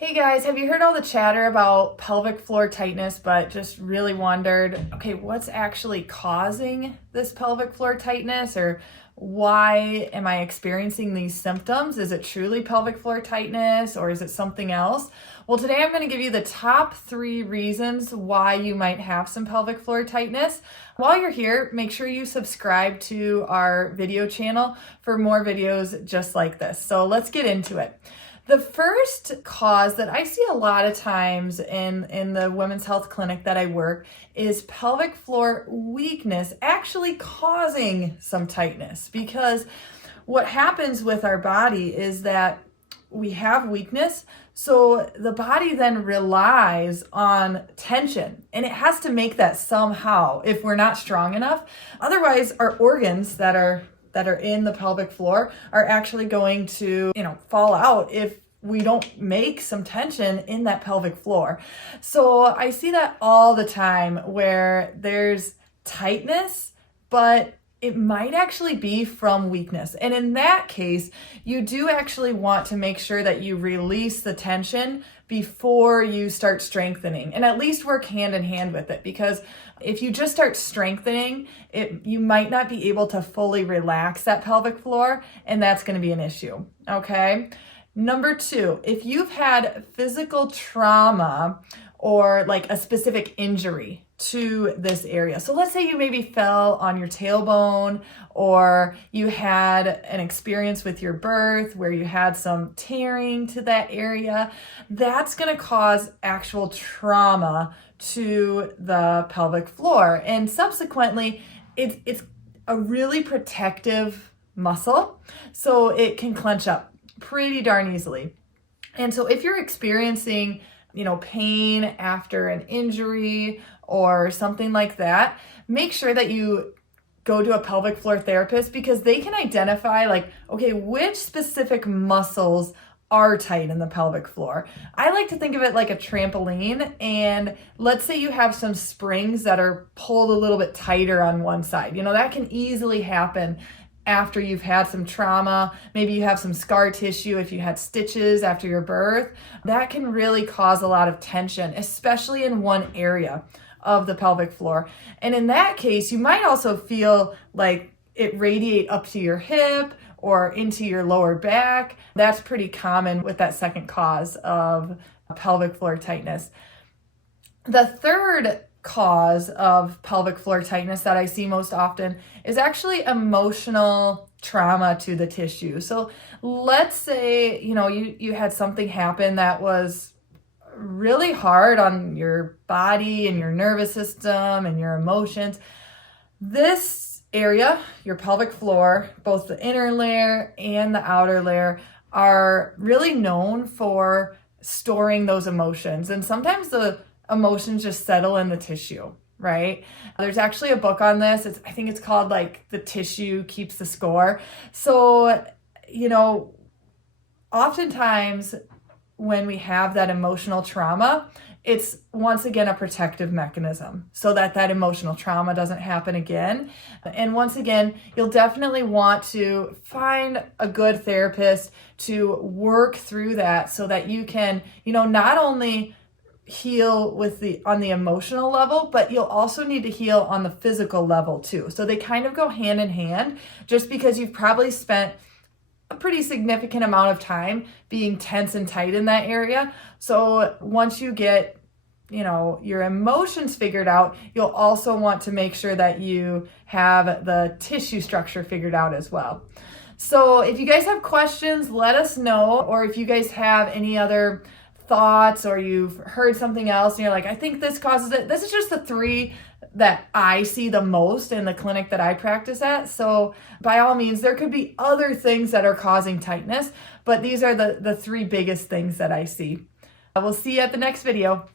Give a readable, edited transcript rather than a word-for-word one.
Hey guys, have you heard all the chatter about pelvic floor tightness, but just really wondered, okay, what's actually causing this pelvic floor tightness, or why am I experiencing these symptoms? Is it truly pelvic floor tightness, or is it something else? Well, today I'm going to give you the top 3 reasons why you might have some pelvic floor tightness. While you're here, make sure you subscribe to our video channel for more videos just like this. So let's get into it. The first cause that I see a lot of times in the women's health clinic that I work is pelvic floor weakness actually causing some tightness, because what happens with our body is that we have weakness, so the body then relies on tension, and it has to make that somehow if we're not strong enough. Otherwise, our organs that are in the pelvic floor are actually going to, fall out if we don't make some tension in that pelvic floor. So I see that all the time where there's tightness, but it might actually be from weakness. And in that case, you do actually want to make sure that you release the tension before you start strengthening, and at least work hand in hand with it, because if you just start strengthening it, you might not be able to fully relax that pelvic floor, and that's going to be an issue. Okay. Number 2, if you've had physical trauma or like a specific injury to this area. So let's say you maybe fell on your tailbone, or you had an experience with your birth where you had some tearing to that area. That's going to cause actual trauma to the pelvic floor. And subsequently, it's a really protective muscle, so it can clench up pretty darn easily. And so if you're experiencing, pain after an injury or something like that, make sure that you go to a pelvic floor therapist, because they can identify which specific muscles are tight in the pelvic floor. I like to think of it like a trampoline, and let's say you have some springs that are pulled a little bit tighter on one side. That can easily happen after you've had some trauma. Maybe you have some scar tissue if you had stitches after your birth. That can really cause a lot of tension, especially in one area of the pelvic floor. And in that case, you might also feel like it radiate up to your hip or into your lower back. That's pretty common with that second cause of pelvic floor tightness. The third cause of pelvic floor tightness that I see most often is actually emotional trauma to the tissue. So let's say, you had something happen that was really hard on your body and your nervous system and your emotions. This area, your pelvic floor, both the inner layer and the outer layer, are really known for storing those emotions. And sometimes the emotions just settle in the tissue, right? There's actually a book on this. I think it's called The Tissue Keeps the Score. So, oftentimes when we have that emotional trauma, it's once again a protective mechanism so that emotional trauma doesn't happen again. And once again, you'll definitely want to find a good therapist to work through that so that you can, not only heal on the emotional level, but you'll also need to heal on the physical level too. So they kind of go hand in hand, just because you've probably spent a pretty significant amount of time being tense and tight in that area. So once you get, your emotions figured out, you'll also want to make sure that you have the tissue structure figured out as well. So if you guys have questions, let us know. Or if you guys have any other thoughts, or you've heard something else and you're like, I think this causes it. This is just the 3 that I see the most in the clinic that I practice at. So by all means, there could be other things that are causing tightness, but these are the 3 biggest things that I see. We'll see you at the next video.